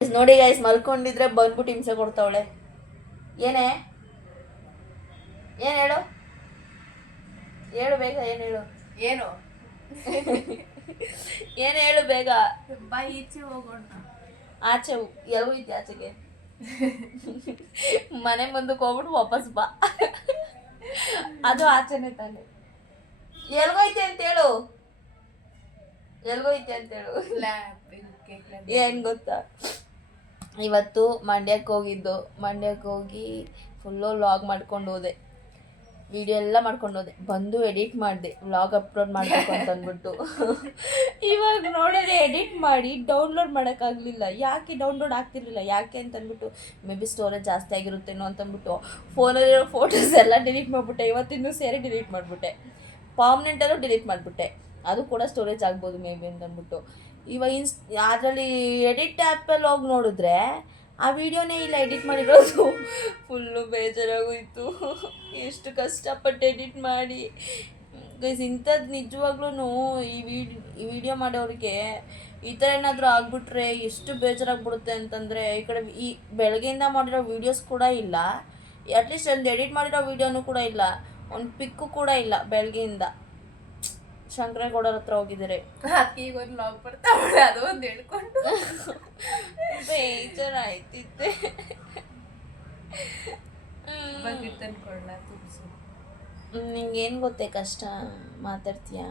ನೋಡಿ ಗೈಸ್, ಮಲ್ಕೊಂಡಿದ್ರೆ ಬಂದ್ಬಿಟ್ಟು ಹಿಂಸೆ ಕೊಡ್ತಾವಳೆ. ಏನೇ ಏನು ಹೇಳು, ಹೇಳು ಬೇಗ, ಏನು ಹೇಳು, ಏನು ಏನು ಹೇಳು ಬೇಗ. ಬಾ ಈಚೆ ಹೋಗೋಣ. ಆಚೆ ಎಲ್ಲಿದ್ದೆ? ಆಚೆಗೆ ಮನೆ ಮುಂದಕ್ಕೆ ಹೋಗ್ಬಿಟ್ಟು ವಾಪಸ್ ಬಾ. ಅದು ಆಚೆನೆ ತಾನೆ. ಎಲ್ಗೋಯ್ತೆ ಅಂತೇಳು, ಎಲ್ಗೋಯ್ತೆ ಅಂತೇಳು. ಏನ್ ಗೊತ್ತಾ, ಇವತ್ತು ಮಂಡ್ಯಕ್ಕೆ ಹೋಗಿದ್ದು. ಮಂಡ್ಯಕ್ಕೆ ಹೋಗಿ ಫುಲ್ಲು ವ್ಲಾಗ್ ಮಾಡ್ಕೊಂಡು ಹೋದೆ, ವಿಡಿಯೋ ಎಲ್ಲ ಮಾಡ್ಕೊಂಡು ಹೋದೆ. ಬಂದು ಎಡಿಟ್ ಮಾಡಿದೆ, ವ್ಲಾಗ್ ಅಪ್ಲೋಡ್ ಮಾಡಬೇಕು ಅಂತ ಅಂದ್ಬಿಟ್ಟು. ಇವಾಗ ನೋಡಿದ್ರೆ ಎಡಿಟ್ ಮಾಡಿ ಡೌನ್ಲೋಡ್ ಮಾಡೋಕ್ಕಾಗಲಿಲ್ಲ. ಯಾಕೆ ಡೌನ್ಲೋಡ್ ಆಗ್ತಿರ್ಲಿಲ್ಲ, ಯಾಕೆ ಅಂತ ಅಂದ್ಬಿಟ್ಟು ಮೇ ಬಿ ಸ್ಟೋರೇಜ್ ಜಾಸ್ತಿ ಆಗಿರುತ್ತೇನೋ ಅಂತಂದ್ಬಿಟ್ಟು ಫೋನಲ್ಲಿರೋ ಫೋಟೋಸ್ ಎಲ್ಲ ಡಿಲೀಟ್ ಮಾಡಿಬಿಟ್ಟೆ. ಇವತ್ತಿನ್ನೂ ಸೇರಿ ಡಿಲೀಟ್ ಮಾಡಿಬಿಟ್ಟೆ, ಪರ್ಮನೆಂಟಲ್ಲೂ ಡಿಲೀಟ್ ಮಾಡಿಬಿಟ್ಟೆ. ಅದು ಕೂಡ ಸ್ಟೋರೇಜ್ ಆಗ್ಬೋದು ಮೇ ಬಿ ಅಂತಂದ್ಬಿಟ್ಟು. ಇವಾಗ ಅದರಲ್ಲಿ ಎಡಿಟ್ ಆ್ಯಪಲ್ಲಿ ಹೋಗಿ ನೋಡಿದ್ರೆ ಆ ವಿಡಿಯೋನೇ ಇಲ್ಲ, ಎಡಿಟ್ ಮಾಡಿರೋದು. ಫುಲ್ಲು ಬೇಜಾರಾಗೋಯಿತು. ಎಷ್ಟು ಕಷ್ಟಪಟ್ಟು ಎಡಿಟ್ ಮಾಡಿ ಗೈಸ್. ಇಂಥದ್ದು ನಿಜವಾಗ್ಲೂ ಈ ವಿಡಿಯೋ ಮಾಡೋರಿಗೆ ಈ ಥರ ಏನಾದರೂ ಆಗಿಬಿಟ್ರೆ ಎಷ್ಟು ಬೇಜಾರಾಗ್ಬಿಡುತ್ತೆ ಅಂತಂದರೆ, ಈ ಕಡೆ ಈ ಬೆಳಗ್ಗೆಯಿಂದ ಮಾಡಿರೋ ವೀಡಿಯೋಸ್ ಕೂಡ ಇಲ್ಲ, ಅಟ್ಲೀಸ್ಟ್ ಒಂದು ಎಡಿಟ್ ಮಾಡಿರೋ ವೀಡಿಯೋನೂ ಕೂಡ ಇಲ್ಲ, ಒಂದು ಪಿಕ್ಕು ಕೂಡ ಇಲ್ಲ ಬೆಳಗ್ಗೆಯಿಂದ. ಶಂಕರೇಗೌಡರ ಹತ್ರ ಹೋಗಿದ್ದಾರೆ. ಈಗ ಒಂದು ಲಾಗ್ ಬರ್ತಾವೆ, ಅದು ಒಂದು ಹೇಳ್ಕೊಂಡು ಬೇಜಾರಾಯ್ತಿದ್ದೆ. ತಂದ್ಕೊಳ್ಳ ತುಳಸು. ನಿಂಗೇನು ಗೊತ್ತೇ ಕಷ್ಟ ಮಾತಾಡ್ತೀಯಾ.